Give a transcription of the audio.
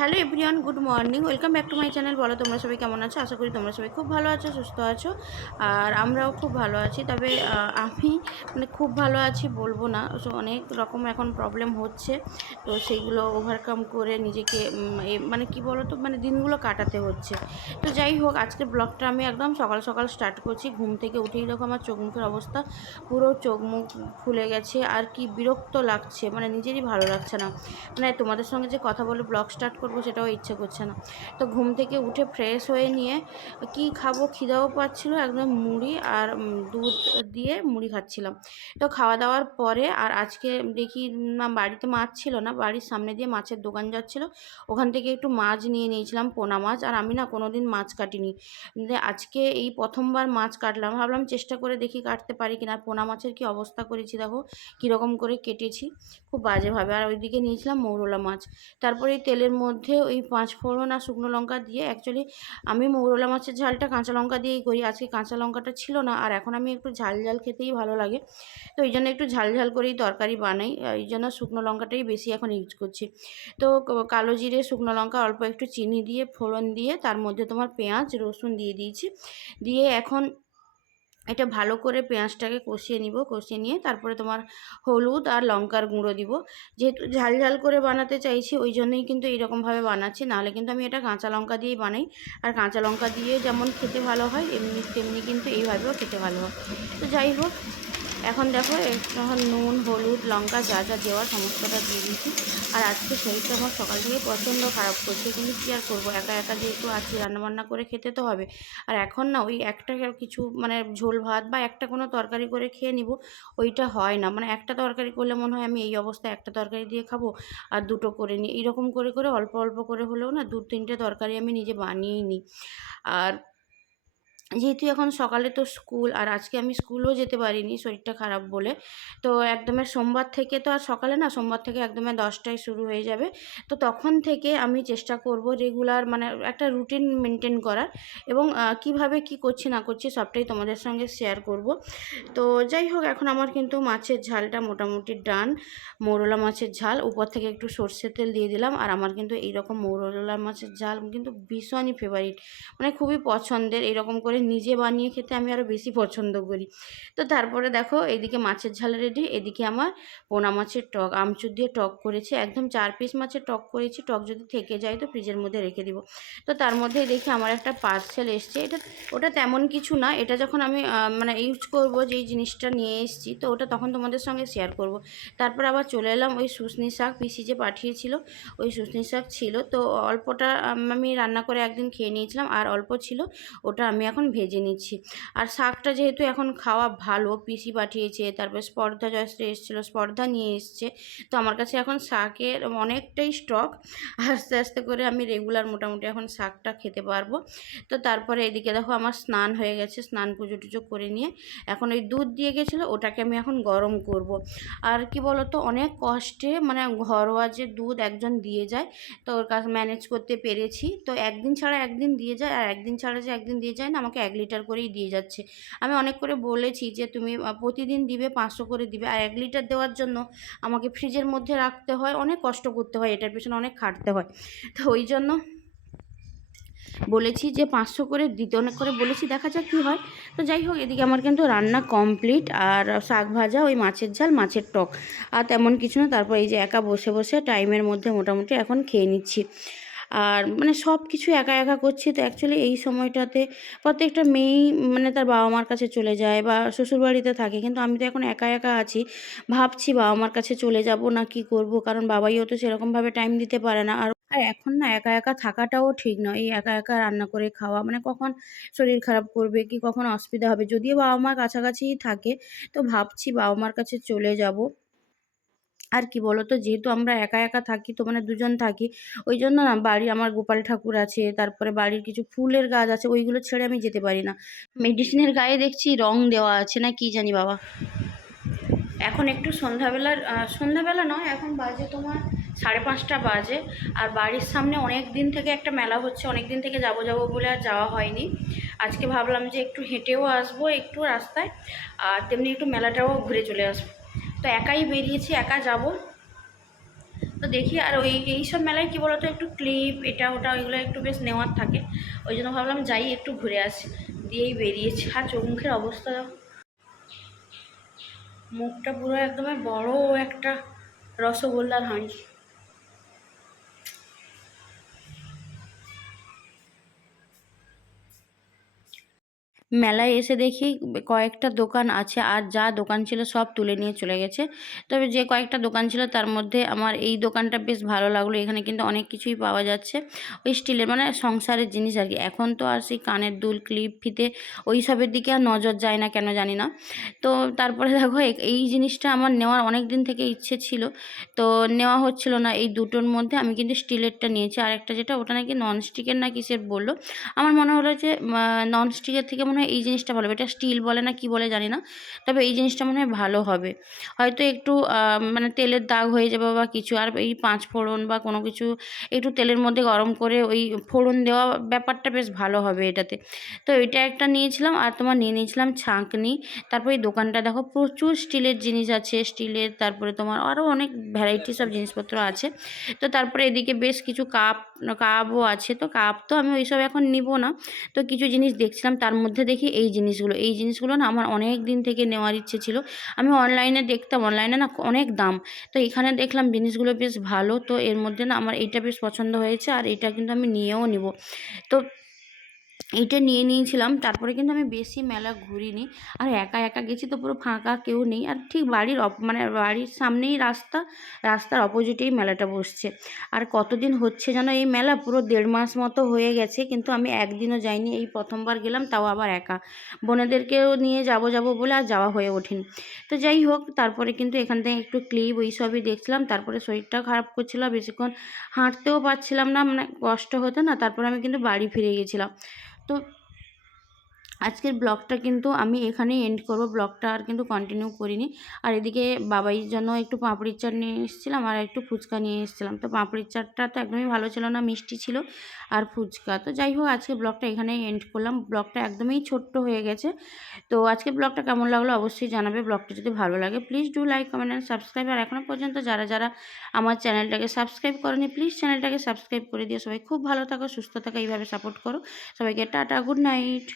Hello everyone, good morning, welcome back to my channel. বলো তোমরা সবাই কেমন আছো? আশা করি তোমরা সবাই খুব ভালো আছো, সুস্থ আছো, আর আমরাও খুব ভালো আছি। তবে আমি মানে খুব ভালো আছি বলবো না, অনেক রকম এখন প্রবলেম হচ্ছে, তো সেইগুলো ওভারকাম করে নিজেকে মানে কি বলো তো, মানে দিনগুলো কাটাতে হচ্ছে। তো যাই হোক, আজকে ব্লগটা আমি একদম সকাল সকাল স্টার্ট করছি। ঘুম থেকে উঠেই দেখো আমার চোখ মুখের অবস্থা, পুরো চোখ মুখ ফুলে গেছে, আর কি বিরক্ত লাগছে, মানে নিজেরই ভালো লাগছে না। মানে তোমাদের সঙ্গে যে কথা বলে ব্লগ স্টার্ট করবো সেটাও ইচ্ছে করছে না। তো ঘুম থেকে উঠে ফ্রেশ হয়ে নিয়ে কি খাবো, খিদাও পাচ্ছিল, একদম মুড়ি আর দুধ দিয়ে মুড়ি খাচ্ছিলাম। তো খাওয়া দাওয়ার পরে আর আজকে দেখি না বাড়িতে মাছ ছিল না, বাড়ির সামনে দিয়ে মাছের দোকান যাচ্ছিল, ওখান থেকে একটু মাছ নিয়ে নিয়েছিলাম, পোনা মাছ। আর আমি না কোনোদিন মাছ কাটিনি, আজকে এই প্রথমবার মাছ কাটলাম, ভাবলাম চেষ্টা করে দেখি কাটতে পারি কিনা। পোনা মাছের কি অবস্থা করেছি দেখো, কীরকম করে কেটেছি, খুব বাজেভাবে। আর ওইদিকে নিয়েছিলাম মৌরলা মাছ। তারপরে এই তেলের মধ্যে ওই 5 ফোড়ন আর শুকনো লঙ্কা দিয়ে, অ্যাকচুয়ালি আমি মৌরলা মাছের ঝালটা কাঁচা লঙ্কা দিয়েই করি, আজকে কাঁচা লঙ্কাটা ছিল না, আর এখন আমি একটু ঝাল ঝাল খেতেই ভালো লাগে, তো এই জন্য একটু ঝাল ঝাল করেই তরকারি বানাই, এই জন্য শুকনো লঙ্কাটাই বেশি এখন ইউজ করছি। তো কালো জিরে, শুকনো লঙ্কা, অল্প একটু চিনি দিয়ে ফোড়ন দিয়ে তার মধ্যে তোমার পেঁয়াজ রসুন দিয়ে দিয়েছি, দিয়ে এখন এটা ভালো করে পেঁয়াজটাকে কষিয়ে নিব, কষিয়ে নিয়ে তারপরে তোমার হলুদ আর লঙ্কার গুঁড়ো দিব। যেহেতু ঝাল ঝাল করে বানাতে চাইছি ওই জন্যই কিন্তু এইরকমভাবে বানাচ্ছি, নাহলে কিন্তু আমি এটা কাঁচা লঙ্কা দিয়েই বানাই, আর কাঁচা লঙ্কা দিয়ে যেমন খেতে ভালো হয় এমনি তেমনি কিন্তু এইভাবেও খেতে ভালো হয়। তো যাই হোক, এখন দেখো এখন নুন, হলুদ, লঙ্কা যা যা দেওয়ার সমস্তটা দিয়ে দিয়েছি। আর আজকে শরীরটা আমার সকাল থেকে প্রচণ্ড খারাপ করছে, কিন্তু কী আর করবো, একা একা যেহেতু আছি, রান্নাবান্না করে খেতে তো হবে। আর এখন না ওই একটা কিছু মানে ঝোল ভাত বা একটা কোনো তরকারি করে খেয়ে নিব, ওইটা হয় না। মানে একটা তরকারি করলে মনে হয় আমি এই অবস্থায় একটা তরকারি দিয়ে খাবো, আর দুটো করে নিই, এইরকম করে করে অল্প অল্প করে হলেও না 2-3টে তরকারি আমি নিজে বানিয়েই নিই। আর যেহেতু এখন সকালে তো স্কুল, আর আজকে আমি স্কুলও যেতে পারিনি শরীরটা খারাপ বলে, তো একদমই সোমবার থেকে তো আর সকালে না, সোমবার থেকে একদমই 10টায় শুরু হয়ে যাবে। তো তখন থেকে আমি চেষ্টা করব রেগুলার মানে একটা রুটিন মেনটেন করার, এবং কিভাবে কি করছি না করছি সবটাই তোমাদের সঙ্গে শেয়ার করব। তো যাই হোক, এখন আমার কিন্তু মাছের ঝালটা মোটামুটি ডান। মৌরলা মাছের ঝাল, উপর থেকে একটু সর্ষের তেল দিয়ে দিলাম, আর আমার কিন্তু এইরকম মৌরলা মাছের ঝাল কিন্তু ভীষণই ফেভারিট, মানে খুবই পছন্দের। এরকম করে নিজে বানিয়ে খেতে আমি আরও বেশি পছন্দ করি। তো তারপরে দেখো এইদিকে মাছের ঝাল রেডি, এদিকে আমার পোনা মাছের টক, আমচুর দিয়ে টক করেছি, একদম 4 পিস মাছের টক করেছি। টক যদি থেকে যায় তো ফ্রিজের মধ্যে রেখে দিব। তো তার মধ্যে দেখি আমার একটা পার্সেল এসছে, ওটা তেমন কিছু না, এটা যখন আমি মানে ইউজ করব, যেই জিনিসটা নিয়ে এসেছি, তো ওটা তখন তোমাদের সঙ্গে শেয়ার করব। তারপর আবার চলে এলাম ওই শুশনি শাক, পিসি যে পাঠিয়েছিল, ওই শুশনি শাক ছিল, তো অল্পটা আমি রান্না করে একদিন খেয়ে নিয়েছিলাম, আর অল্প ছিল, ওটা আমি এখন ভেজে নিচ্ছি। আর শাকটা যেহেতু এখন খাওয়া ভালো, পিসি পাঠিয়েছে, তারপর স্পর্ধা জয়শ্রী এসেছিলো, স্পর্ধা নিয়ে এসছে, তো আমার কাছে এখন শাকের অনেকটাই স্টক, আস্তে আস্তে করে আমি রেগুলার মোটামুটি এখন শাকটা খেতে পারবো। তো তারপরে এদিকে দেখো আমার স্নান হয়ে গেছে, স্নান পুজো টুজো করে নিয়ে এখন ওই দুধ দিয়ে গেছিলো, ওটাকে আমি এখন গরম করব। আর কি বলতো, অনেক কষ্টে মানে ঘরোয়া যে দুধ একজন দিয়ে যায়, তো ওর কাছে ম্যানেজ করতে পেরেছি। তো একদিন ছাড়া একদিন দিয়ে যায়, আর একদিন ছাড়া যে একদিন দিয়ে যায় না, আমাকে 1 লিটার করেই দিয়ে যাচ্ছে। আমি অনেক করে বলেছি যে তুমি প্রতিদিন দিবে, 500 করে দিবে, আর 1 লিটার দেওয়ার জন্য আমাকে ফ্রিজের মধ্যে রাখতে হয়, অনেক কষ্ট করতে হয়, এটার পেছনে অনেক খাটতে হয়। তো ওই জন্য বলেছি যে 500 করে দিতে, অনেক করে বলেছি, দেখা যাক কী হয়। তো যাই হোক, এদিকে আমার কিন্তু রান্না কমপ্লিট, আর শাক ভাজা, ওই মাছের ঝাল, মাছের টক, আর তেমন কিছু না। তারপর এই যে একা বসে বসে টাইমের মধ্যে মোটামুটি এখন খেয়ে নিচ্ছি। আর মানে সব কিছু একা একা করছি, তো অ্যাকচুয়ালি এই সময়টাতে প্রত্যেকটা মেয়েই মানে তার বাবা মার কাছে চলে যায় বা শ্বশুরবাড়িতে থাকে, কিন্তু আমি তো এখন একা একা আছি, ভাবছি বাবা মার কাছে চলে যাব না কি করব, কারণ বাবাইও তো সেরকমভাবে টাইম দিতে পারে না। আর এখন না একা একা থাকাটাও ঠিক নয়, এই একা একা রান্না করে খাওয়া, মানে কখন শরীর খারাপ করবে কি কখন অসুবিধা হবে। যদিও বাবা মার কাছাকাছিই থাকে, তো ভাবছি বাবা মার কাছে চলে যাব। আর কি বলতো, যেহেতু আমরা একা একা থাকি, তো মানে দুজন থাকি, ওই জন্য না বাড়ি আমার গোপাল ঠাকুর আছে, তারপরে বাড়ির কিছু ফুলের গাছ আছে, ওইগুলো ছেড়ে আমি যেতে পারি না। মেডিসিনের গায়ে দেখছি রং দেওয়া আছে না কি জানি বাবা। এখন একটু সন্ধ্যাবেলা নয়, এখন বাজে তোমার 5:30 বাজে। আর বাড়ির সামনে অনেক দিন থেকে একটা মেলা হচ্ছে, অনেক দিন থেকে যাবো যাবো বলে আর যাওয়া হয়নি। আজকে ভাবলাম যে একটু হেঁটেও আসবো একটু রাস্তায়, আর তেমনি একটু মেলাটাও ঘুরে চলে আসবো। তো একাই বেরিয়েছি, একা যাব। তো দেখি, আর এইসব মেলায় কী বলতো, একটু ক্লিপ এটা ওটা ওইগুলো একটু বেশ নেওয়ার থাকে, ওই জন্য ভাবলাম যাই একটু ঘুরে আসি, দিয়েই বেরিয়েছি। আর চোখ মুখের অবস্থা, মুখটা পুরো একদমই বড় একটা রসগোল্লার হাঁড়ি। মেলায় এসে দেখি কয়েকটা দোকান আছে, আর যা দোকান ছিল সব তুলে নিয়ে চলে গেছে। তবে যে কয়েকটা দোকান ছিল তার মধ্যে আমার এই দোকানটা বেশ ভালো লাগলো। এখানে কিন্তু অনেক কিছুই পাওয়া যাচ্ছে, ওই স্টিলের মানে সংসারের জিনিস আর কি। এখন তো আর সেই কানের দুল, ক্লিপ, ফিতে ওই সবের দিকে আর নজর যায় না, কেন জানি না। তো তারপরে দেখো এই জিনিসটা আমার নেওয়ার অনেক দিন থেকে ইচ্ছে ছিল, তো নেওয়া হচ্ছিল না। এই দুটোর মধ্যে আমি কিন্তু স্টিলেরটা নিয়েছি, আর একটা যেটা ওটা নাকি ননস্টিকের না কিসের বললো। আমার মনে হলো যে ননস্টিকের থেকে মনে হয় এই জিনিসটা ভালো হবে। এটা স্টিল বলে না কি বলে জানি না, তবে এই জিনিসটা মনে হয় ভালো হবে। হয়তো একটু মানে তেলের দাগ হয়ে যাবে বা কিছু, আর এই 5 ফোড়ন বা কোনো কিছু একটু তেলের মধ্যে গরম করে ওই ফোড়ন দেওয়া ব্যাপারটা বেশ ভালো হবে এটাতে। তো এটা একটা নিয়েছিলাম, আর তোমার নিয়ে নিয়েছিলাম ছাঁকনি। তারপরে এই দোকানটা দেখো প্রচুর স্টিলের জিনিস আছে, স্টিলের, তারপরে তোমার আরও অনেক ভ্যারাইটি সব জিনিসপত্র আছে। তো তারপরে এদিকে বেশ কিছু কাপও আছে। তো কাপ তো আমি ওইসব এখন নিব না, তো কিছু জিনিস দেখছিলাম, তার মধ্যে দেখি এই জিনিসগুলো না আমার অনেক দিন থেকে নেওয়ার ইচ্ছে ছিল। আমি অনলাইনে দেখতাম, অনলাইনে না অনেক দাম, তো এখানে দেখলাম জিনিসগুলো বেশ ভালো। তো এর মধ্যে না আমার এইটা বেশ পছন্দ হয়েছে, আর এটা কিন্তু আমি নিয়েও নিব। তো এইটা নিয়ে নিয়েছিলাম। তারপরে কিন্তু আমি বেশি মেলা ঘুরিনি, আর একা একা গেছি তো পুরো ফাঁকা, কেউ নেই। আর ঠিক মানে বাড়ির সামনেই রাস্তার অপোজিটেই মেলাটা বসছে। আর কতদিন হচ্ছে যেন এই মেলা, পুরো 1.5 মাস মতো হয়ে গেছে, কিন্তু আমি একদিনও যাইনি। এই প্রথমবার গেলাম, তাও আবার একা। বোনেদেরকেও নিয়ে যাব বলে আর যাওয়া হয়ে ওঠেনি। তো যাই হোক, তারপরে কিন্তু এখান থেকে একটু ক্লিপ ওই সবই দেখছিলাম। তারপরে শরীরটাও খারাপ করছিল, বেশিক্ষণ হাঁটতেও পারছিলাম না, মানে কষ্ট হতো না। তারপরে আমি কিন্তু বাড়ি ফিরে গেছিলাম। তো আজকের ব্লগটা কিন্তু আমি এখানেই এন্ড করব, ব্লগটা আর কিন্তু কন্টিনিউ করিনি। আর এদিকে বাবাইয়ের জন্য একটু পাঁপড়ির চাট নিয়ে এসেছিলাম, আর একটু ফুচকা নিয়ে এসেছিলাম। তো পাঁপড়ির চাটটা তো একদমই ভালো ছিল না, মিষ্টি ছিল, আর ফুচকা। তো যাই হোক, আজকে ব্লগটা এখানেই এন্ড করলাম। ব্লগটা একদমই ছোট্ট হয়ে গেছে। তো আজকে ব্লগটা কেমন লাগলো অবশ্যই জানাবে। ব্লগটা যদি ভালো লাগে please do like, comment and subscribe. আর এখনও পর্যন্ত যারা যারা আমার চ্যানেলটাকে সাবস্ক্রাইব করেনি প্লিজ চ্যানেলটাকে সাবস্ক্রাইব করে দিও। সবাই খুব ভালো থাকো, সুস্থ থাকো, এইভাবে সাপোর্ট করো। সবাইকে টাটা, গুড নাইট।